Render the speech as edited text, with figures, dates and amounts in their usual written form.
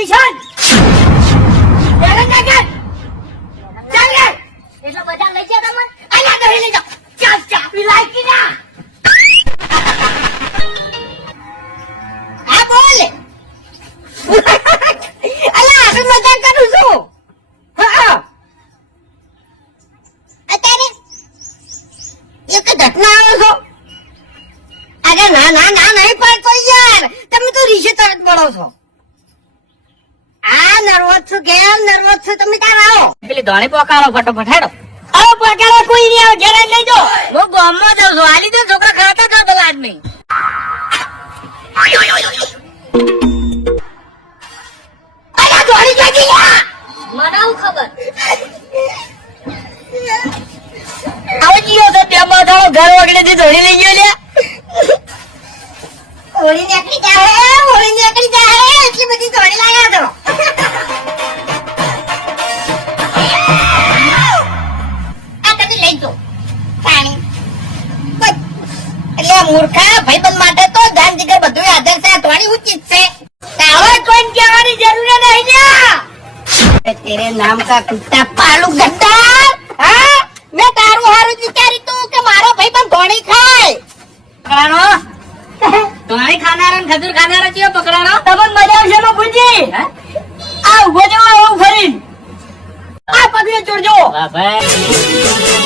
કિશન ચાલ એટલો બધા લઈ ગયા તમે આલા દહી લઈ જાઓ ચાલ ચાપી લાઈકી ના હા બોલ અલા આપણે મજાક કરું છું હા અત્યારે એક ઘટના આવો છો અરે ના ના ના નહીં પડતો યાર તમે તો રીશે તરત બોલો છો આ નર્વસ છો કેમ નર્વસ છો તમે તાર આવો પેલી ધોણી પોકાળો ફટાફટ હેડો આવો પોકાળો કોઈ નહીં આવે ઘરે લઈ જો હું ગામમાં જાઉં છું આલી તો છોકરા ખાતા હતા પેલા આદમી અલા ધોણી જતી મને હું ખબર આવો જીઓ તો બે માથાળો ઘર વગડેથી ધોણી લઈ ગયો લ્યા હોળી નીકળી જાય એટલી બધી ધોળી લાગ્યા તો આ તમે લઈ જો પાણી એટલે મૂર્ખા ભાઈબંધ માટે તો જાન જીગર બધું હાજર છે ધોળી ઉચિત છે તારો કોઈ કહેવાની જરૂર નહીં લ્યા તેરે નામ કા કુત્તા પાલુ ગદ્દાર હા મેં તારું હારું વિચાર્યું તું કે મારો ભાઈબંધ ધોળી ખાય પકડાનો ધોળી ખાનારા ને ખજૂર ખાનારા ચિયો પકડાનો તમને મજા આવશે માં ભૂજી આ ઉભો જેવો આવું ફરીને આ પગલે ચોડજો ભાઈ